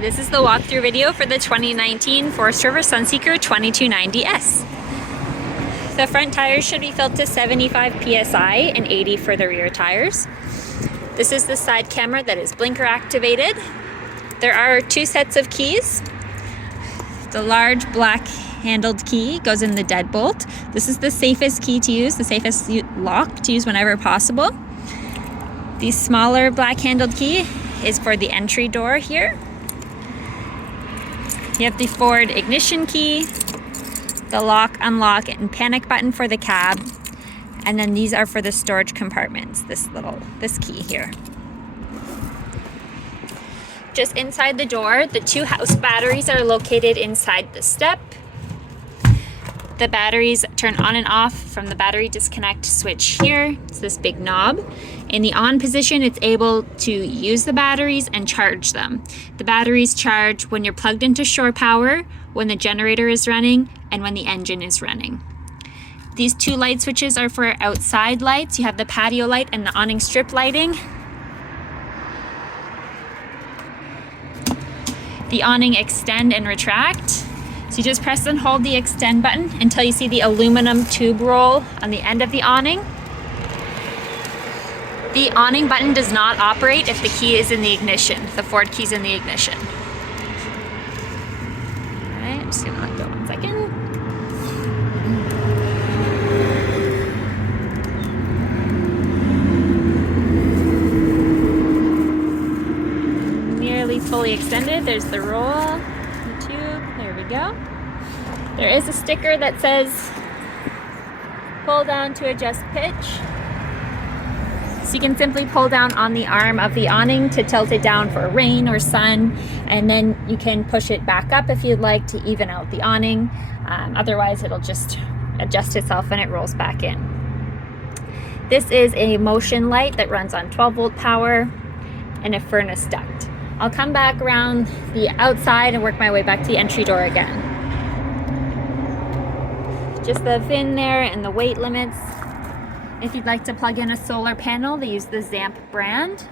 This is the walkthrough video for the 2019 Forest River Sunseeker 2290S. The front tires should be filled to 75 psi and 80 for the rear tires. This is the side camera that is blinker activated. There are two sets of keys. The large black handled key goes in the deadbolt. This is the safest key to use, the safest lock to use whenever possible. The smaller black handled key is for the entry door here. You have the forward ignition key, the lock, unlock, and panic button for the cab, and then these are for the storage compartments, this key here. Just inside the door, the two house batteries are located inside the step. The batteries turn on and off from the battery disconnect switch here. It's this big knob. In the on position, it's able to use the batteries and charge them. The batteries charge when you're plugged into shore power, when the generator is running, and when the engine is running. These two light switches are for outside lights. You have the patio light and the awning strip lighting. The awning extend and retract. So you just press and hold the extend button until you see the aluminum tube roll on the end of the awning. The awning button does not operate if the key is in the ignition. The forward key is in the ignition. All right, I'm just gonna let go 1 second. Nearly fully extended. There's the roll. There we go. There is a sticker that says pull down to adjust pitch. So you can simply pull down on the arm of the awning to tilt it down for rain or sun, and then you can push it back up if you'd like to even out the awning. Otherwise it'll just adjust itself and it rolls back in. This is a motion light that runs on 12-volt power and a furnace duct. I'll come back around the outside and work my way back to the entry door again. Just the VIN there and the weight limits. If you'd like to plug in a solar panel, they use the Zamp brand.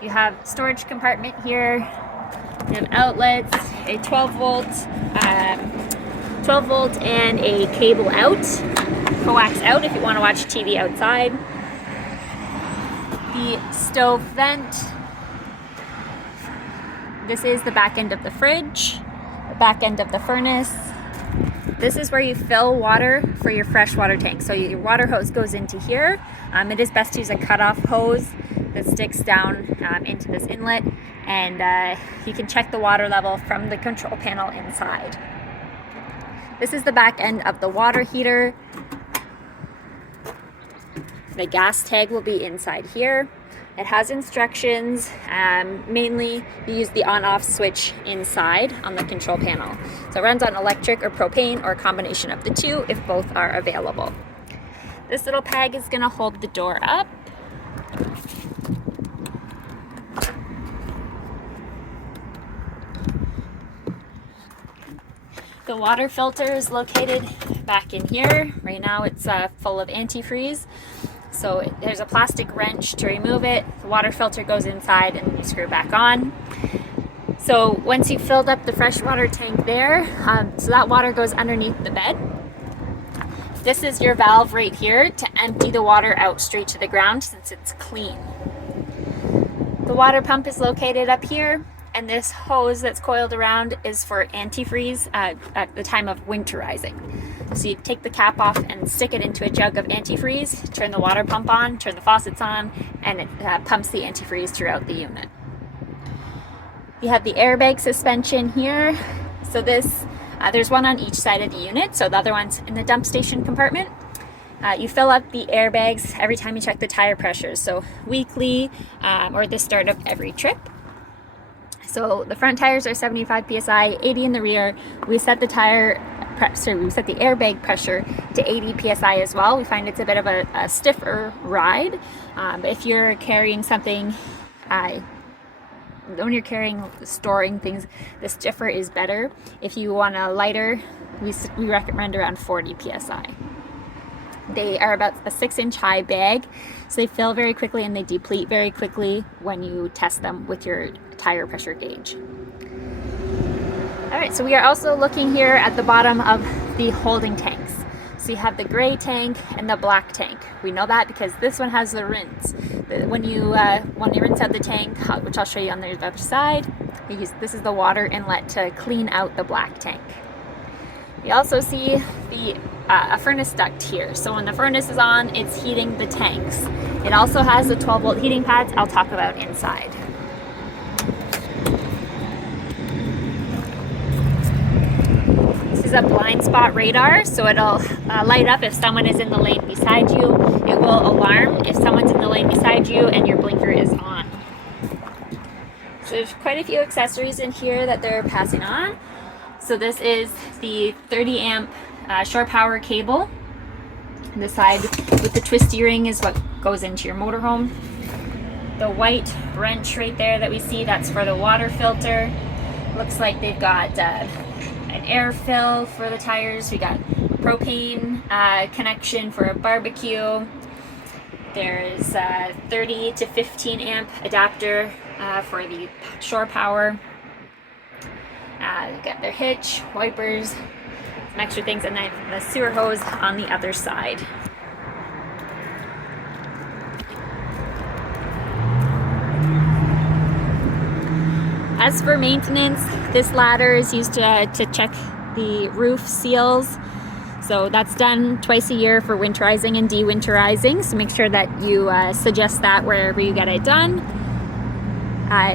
You have storage compartment here. You have outlets, a 12 volt and a cable out, coax out if you want to watch TV outside. The stove vent. This is the back end of the fridge, the back end of the furnace. This is where you fill water for your freshwater tank. So your water hose goes into here. It is best to use a cutoff hose that sticks down into this inlet, and you can check the water level from the control panel inside. This is the back end of the water heater. The gas tag will be inside here. It has instructions. Mainly you use the on-off switch inside on the control panel. So it runs on electric or propane or a combination of the two if both are available. This little peg is going to hold the door up. The water filter is located back in here. Right now it's full of antifreeze. So there's a plastic wrench to remove it. The water filter goes inside and you screw it back on. So once you've filled up the freshwater tank there, so that water goes underneath the bed. This is your valve right here to empty the water out straight to the ground since it's clean. The water pump is located up here, and this hose that's coiled around is for antifreeze at the time of winterizing. So you take the cap off and stick it into a jug of antifreeze, turn the water pump on, turn the faucets on, and it pumps the antifreeze throughout the unit. You have the airbag suspension here. So there's one on each side of the unit, so the other one's in the dump station compartment. You fill up the airbags every time you check the tire pressures, so weekly or the start of every trip. So the front tires are 75 psi, 80 in the rear. We set the airbag pressure to 80 psi as well. We find it's a bit of a stiffer ride. But if you're carrying something, when you're storing things, the stiffer is better. If you want a lighter, we recommend around 40 psi. They are about a 6-inch high bag, so they fill very quickly and they deplete very quickly when you test them with your tire pressure gauge. All right, so we are also looking here at the bottom of the holding tanks. So you have the gray tank and the black tank. We know that because this one has the rinse. When you rinse out the tank, which I'll show you on the other side, this is the water inlet to clean out the black tank. You also see a furnace duct here. So when the furnace is on, it's heating the tanks. It also has the 12-volt heating pads I'll talk about inside. This is a blind spot radar, so it'll light up if someone is in the lane beside you. It will alarm if someone's in the lane beside you and your blinker is on. So there's quite a few accessories in here that they're passing on. So this is the 30 amp shore power cable. The side with the twisty ring is what goes into your motorhome. The white wrench right there that we see, that's for the water filter. Looks like they've got an air fill for the tires. We got propane connection for a barbecue. There's a 30 to 15 amp adapter for the shore power. They've got their hitch, wipers, some extra things, and then the sewer hose on the other side. As for maintenance, this ladder is used to check the roof seals. So that's done twice a year for winterizing and dewinterizing. So make sure that you suggest that wherever you get it done.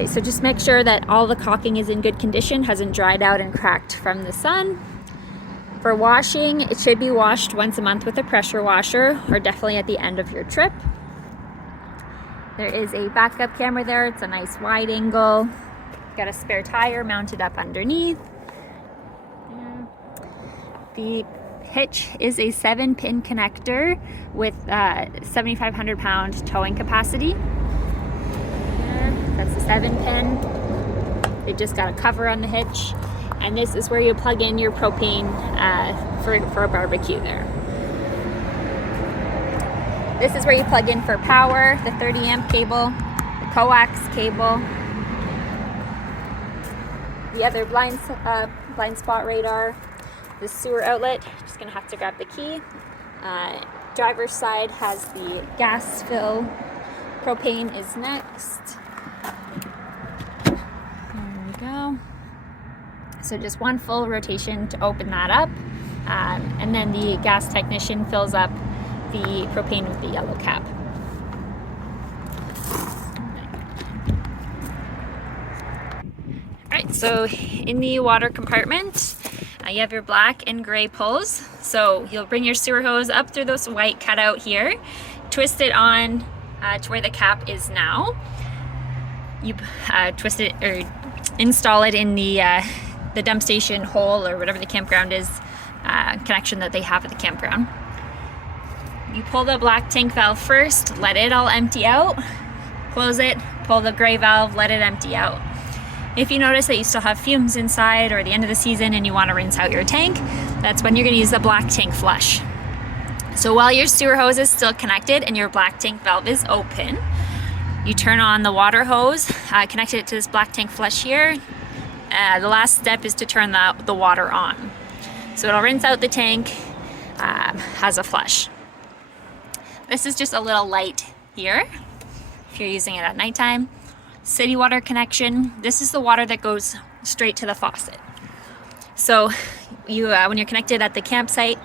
So just make sure that all the caulking is in good condition, hasn't dried out and cracked from the sun. For washing, it should be washed once a month with a pressure washer, or definitely at the end of your trip. There is a backup camera there. It's a nice wide angle. Got a spare tire mounted up underneath. The hitch is a 7-pin connector with 7,500 pound towing capacity. That's the 7-pin. They've just got a cover on the hitch. And this is where you plug in your propane for a barbecue there. This is where you plug in for power, the 30 amp cable, the coax cable, the other blind spot radar, the sewer outlet. Just gonna have to grab the key. Driver's side has the gas fill. Propane is next. There we go. So just one full rotation to open that up. And then the gas technician fills up the propane with the yellow cap. Alright, so in the water compartment, you have your black and gray pulls. So you'll bring your sewer hose up through this white cutout here, twist it on to where the cap is now. You twist it or install it in the dump station hole or whatever the campground is, connection that they have at the campground. You pull the black tank valve first, let it all empty out, close it, pull the gray valve, let it empty out. If you notice that you still have fumes inside or the end of the season and you want to rinse out your tank, that's when you're going to use the black tank flush. So while your sewer hose is still connected and your black tank valve is open, you turn on the water hose, connect it to this black tank flush here. The last step is to turn the water on. So it'll rinse out the tank as a flush. This is just a little light here if you're using it at nighttime. City water connection. This is the water that goes straight to the faucet. So you, when you're connected at the campsite,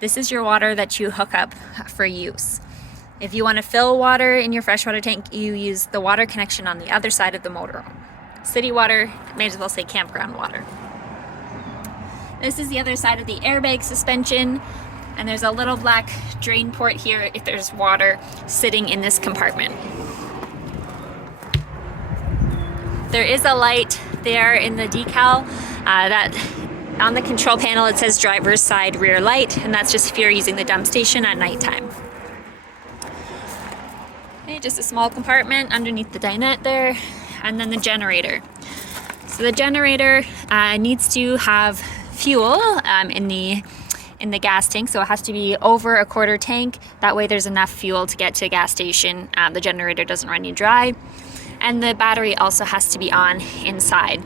this is your water that you hook up for use. If you want to fill water in your freshwater tank, you use the water connection on the other side of the motorhome. City water, may as well say campground water. This is the other side of the airbag suspension, and there's a little black drain port here if there's water sitting in this compartment. There is a light there in the decal that on the control panel it says driver's side rear light, and that's just if you're using the dump station at nighttime. Okay, just a small compartment underneath the dinette there, and then the generator. So the generator needs to have fuel in the gas tank, so it has to be over a quarter tank. That way there's enough fuel to get to a gas station. The generator doesn't run you dry. And the battery also has to be on inside.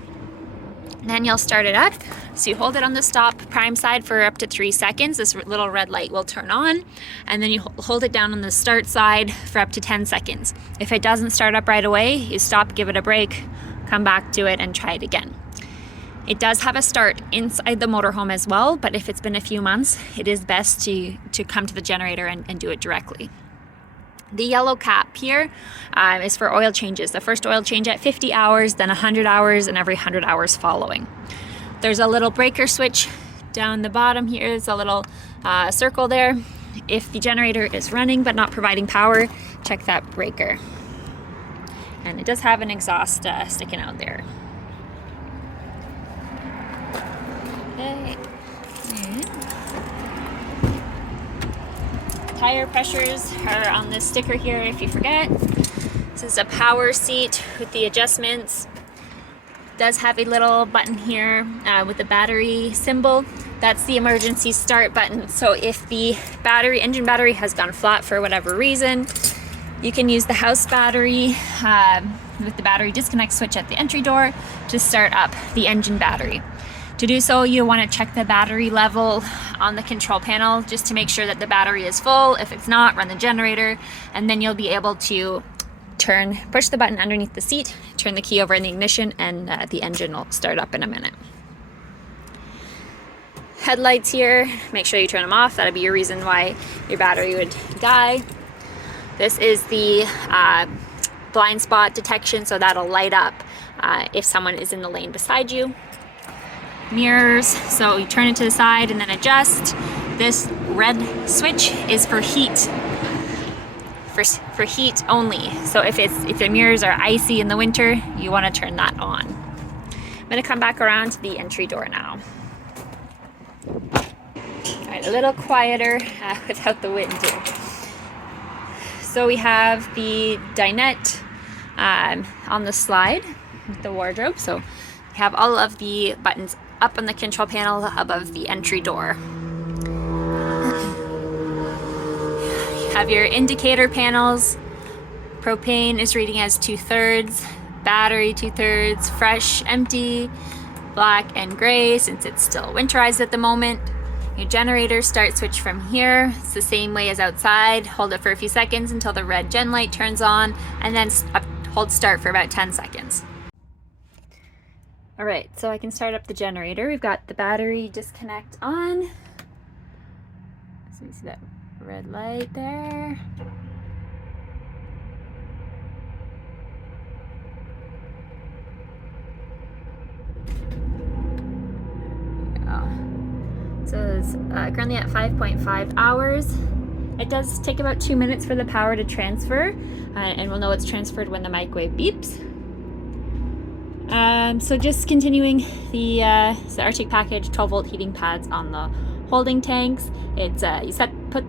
Then you'll start it up. So you hold it on the stop prime side for up to 3 seconds. This little red light will turn on, and then you hold it down on the start side for up to 10 seconds. If it doesn't start up right away, you stop, give it a break, come back to it and try it again. It does have a start inside the motorhome as well, but if it's been a few months, it is best to come to the generator and do it directly. The yellow cap here is for oil changes. The first oil change at 50 hours, then 100 hours, and every 100 hours following. There's a little breaker switch down the bottom here. There's a little circle there. If the generator is running but not providing power, check that breaker. And it does have an exhaust sticking out there. Okay. Tire pressures are on this sticker here if you forget. This is a power seat with the adjustments. It does have a little button here with the battery symbol. That's the emergency start button. So if the engine battery has gone flat for whatever reason, you can use the house battery with the battery disconnect switch at the entry door to start up the engine battery. To do so, you want to check the battery level on the control panel just to make sure that the battery is full. If it's not, run the generator, and then you'll be able to push the button underneath the seat, turn the key over in the ignition, and the engine will start up in a minute. Headlights here, make sure you turn them off. That'll be your reason why your battery would die. This is the blind spot detection, so that'll light up if someone is in the lane beside you. Mirrors, so you turn it to the side and then adjust. This red switch is for heat, for heat only. So if the mirrors are icy in the winter, you want to turn that on. I'm going to come back around to the entry door now. All right, a little quieter without the wind here. So we have the dinette on the slide with the wardrobe. So we have all of the buttons up on the control panel above the entry door. You have your indicator panels. Propane is reading as 2/3, battery 2/3, fresh, empty, black and gray since it's still winterized at the moment. Your generator start switch from here. It's the same way as outside. Hold it for a few seconds until the red gen light turns on, and then hold start for about 10 seconds. All right, so I can start up the generator. We've got the battery disconnect on. So you see that red light there. So it's currently at 5.5 hours. It does take about 2 minutes for the power to transfer, and we'll know it's transferred when the microwave beeps. So just continuing the Arctic package 12-volt heating pads on the holding tanks. It's you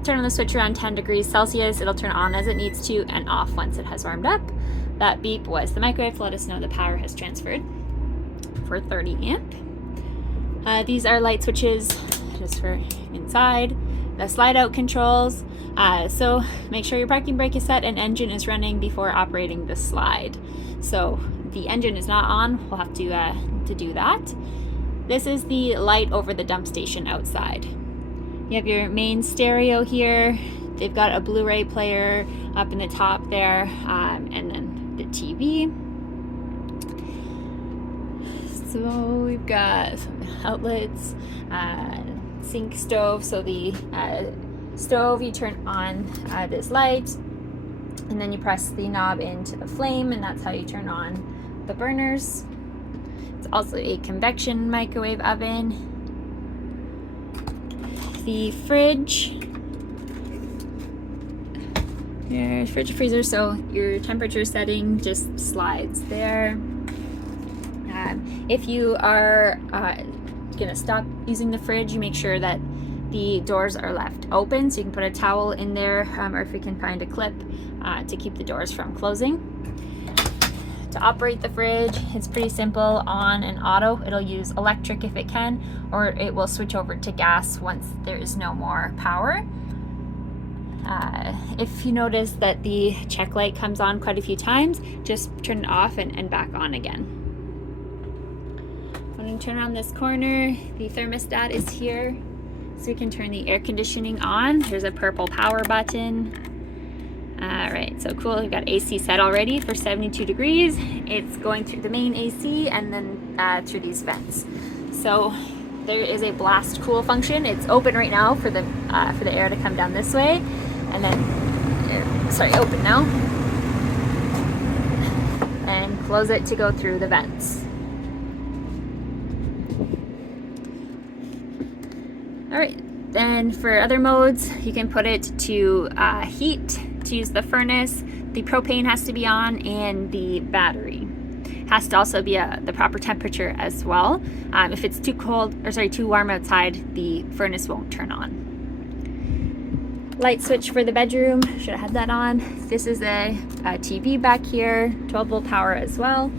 turn on the switch around 10 degrees Celsius. It'll turn on as it needs to and off once it has warmed up. That beep was the microwave to let us know the power has transferred for 30 amp. These are light switches just for inside. The slide out controls. So make sure your parking brake is set and engine is running before operating the slide. So the engine is not on, we'll have to do that. This is the light over the dump station outside. You have your main stereo here. They've got a Blu-ray player up in the top there, and then the TV. So we've got some outlets, sink stove. So the stove, you turn on this light, and then you press the knob into the flame, and that's how you turn on the burners. It's also a convection microwave oven. The fridge, your fridge freezer, so your temperature setting just slides there. If you are gonna stop using the fridge, you make sure that the doors are left open, so you can put a towel in there, or if you can find a clip to keep the doors from closing. To operate the fridge, it's pretty simple. On and auto, it'll use electric if it can, or it will switch over to gas once there is no more power. If you notice that the check light comes on quite a few times, just turn it off and back on again. you turn around this corner, the thermostat is here. So you can turn the air conditioning on. There's a purple power button. All right, so cool. We've got AC set already for 72 degrees. It's going through the main AC and then through these vents. So there is a blast cool function. It's open right now for the air to come down this way, and then, sorry, open now. And close it to go through the vents. All right, then for other modes, you can put it to heat, to use the furnace. The propane has to be on, and the battery has to also be the proper temperature as well. If it's too warm outside, the furnace won't turn on. Light switch for the bedroom, should have had that on. This is a TV back here, 12 volt power as well.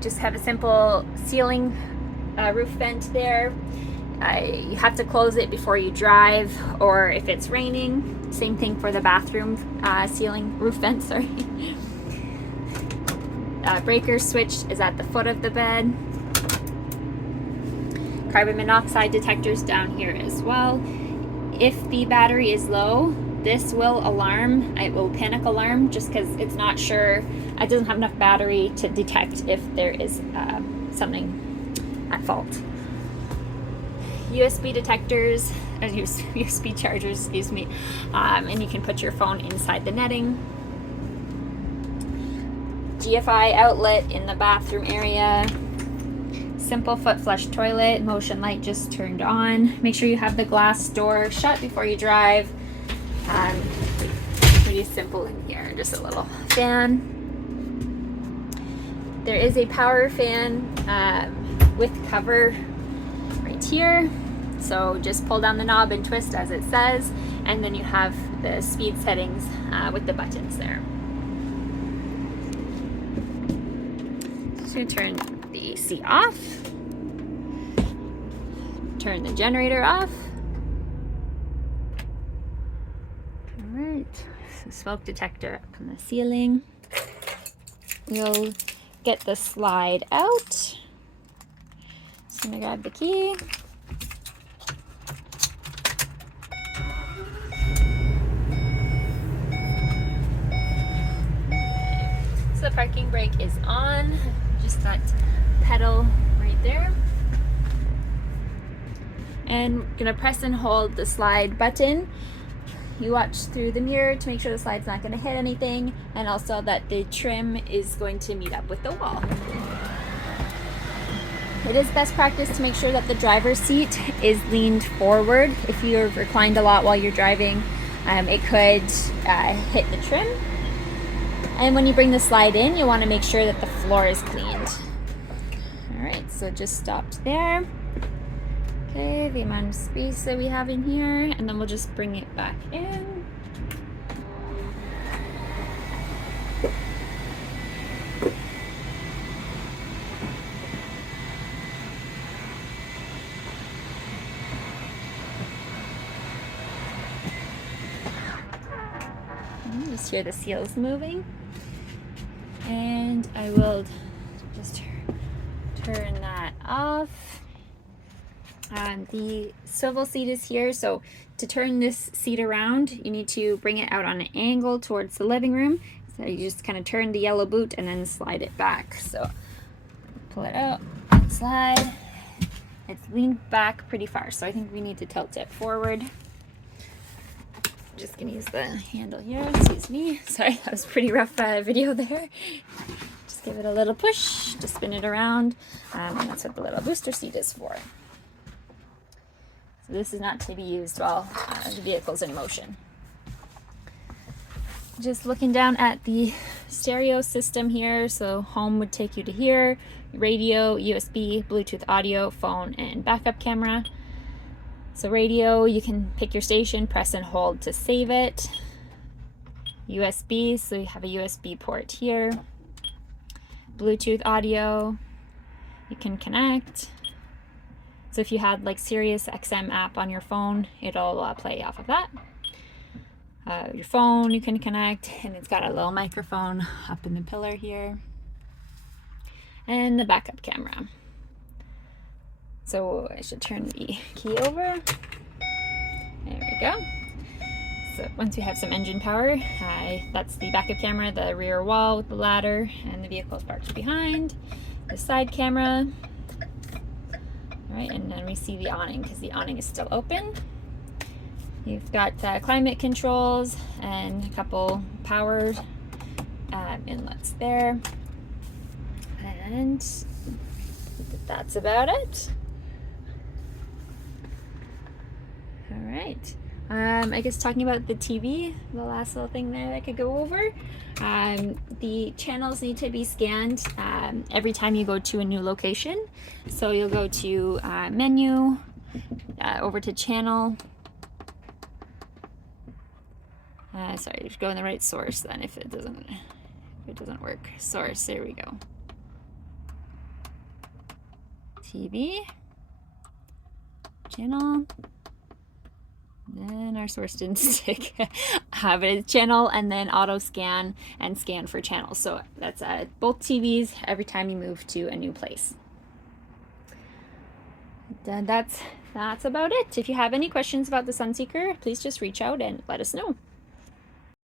Just have a simple ceiling roof vent there. You have to close it before you drive, or if it's raining. Same thing for the bathroom ceiling roof vent, sorry. Breaker switch is at the foot of the bed. Carbon monoxide detectors down here as well. If the battery is low, this will alarm. It will panic alarm just because it's not sure. It doesn't have enough battery to detect if there is something at fault. USB detectors, USB chargers, excuse me, and you can put your phone inside the netting. GFI outlet in the bathroom area. Simple foot flush toilet, motion light just turned on. Make sure you have the glass door shut before you drive. Pretty simple in here, just a little fan. There is a power fan with cover right here. So just pull down the knob and twist as it says, and then you have the speed settings with the buttons there. So turn the AC off, turn the generator off. All right, so smoke detector up on the ceiling. We'll get the slide out. Just gonna grab the key. So the parking brake is on. Just that pedal right there. And I'm gonna press and hold the slide button. You watch through the mirror to make sure the slide's not gonna hit anything, and also that the trim is going to meet up with the wall. It is best practice to make sure that the driver's seat is leaned forward. If you're reclined a lot while you're driving, it could hit the trim. And when you bring the slide in, you want to make sure that the floor is cleaned. All right, so it just stopped there. Okay, the amount of space that we have in here, and then we'll just bring it back in. Just hear the seals moving. And I will just turn that off. The swivel seat is here, so to turn this seat around, you need to bring it out on an angle towards the living room. So you just kind of turn the yellow boot and then slide it back. So pull it out, slide. It's leaned back pretty far, so I think we need to tilt it forward. Just gonna use the handle here, excuse me. Sorry, that was pretty rough video there. Just give it a little push to spin it around, and that's what the little booster seat is for. So this is not to be used while the vehicle's in motion. Just looking down at the stereo system here, so home would take you to here, radio, USB, Bluetooth audio, phone, and backup camera. So radio, you can pick your station, press and hold to save it. USB, so you have a USB port here. Bluetooth audio, you can connect. So if you had like Sirius XM app on your phone, it'll play off of that. Your phone you can connect, and it's got a little microphone up in the pillar here. and the backup camera. So I should turn the key over. There we go. So once we have some engine power, that's the backup camera, the rear wall with the ladder, and the vehicle's parked behind. The side camera. All right, and then we see the awning because the awning is still open. You've got climate controls and a couple power inlets there. And that's about it. All right. I guess talking about the TV, the last little thing there that I could go over. The channels need to be scanned every time you go to a new location. So you'll go to menu, over to channel. Sorry, just go in the right source then if it doesn't work. Source, there we go. TV, channel. Then our source didn't stick. But it's channel and then auto scan and scan for channels. So that's both TVs every time you move to a new place. That's about it. If you have any questions about the Sunseeker, please just reach out and let us know.